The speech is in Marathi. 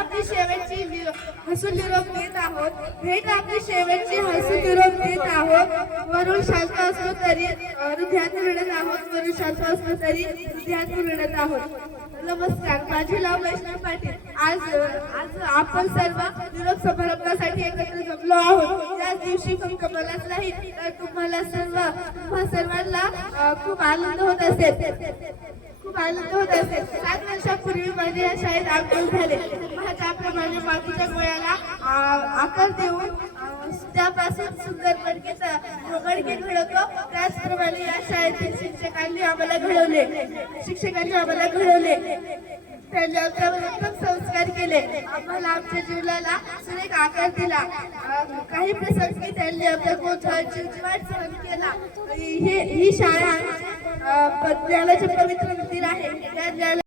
आपली शेवटची हसून निरोप देत आहोत. भेट आपली शेवटची हसून निरोप देत आहोत. वरून शांत असलो तरी हृदयात रडत आहोत. वरून शांत असलो तरी हृदयात रडत आहोत. नमस्कार, माझे नाव वैष्णव पाटील. आज आपण सर्व निरोप समारंभासाठी एकत्र जमलो आहोत. त्याच दिवशी फक्त मलाच नाही तर तुम्हा सर्वांना खूप आनंद होत असेल. 7 वर्षापूर्वी माझे या शाळेत आगमन झाले. त्याप्रमाणे मातीच्या गोळ्याला आकार देऊन त्यापासून सुंदर मडके घडवतो. त्याचप्रमाणे या शाळेतील शिक्षकांनी आम्हाला घडवले. त्यांनी आमच्यावर उत्तम संस्कार केले. आम्हाला आमच्या जीवनाला सुरेख आकार दिला. काही प्रसंगी त्यांनी आमच्या गोंधळाची जीवाट सहन केला. ही शाळा ज्ञानाचे पवित्र मंदिर आहे.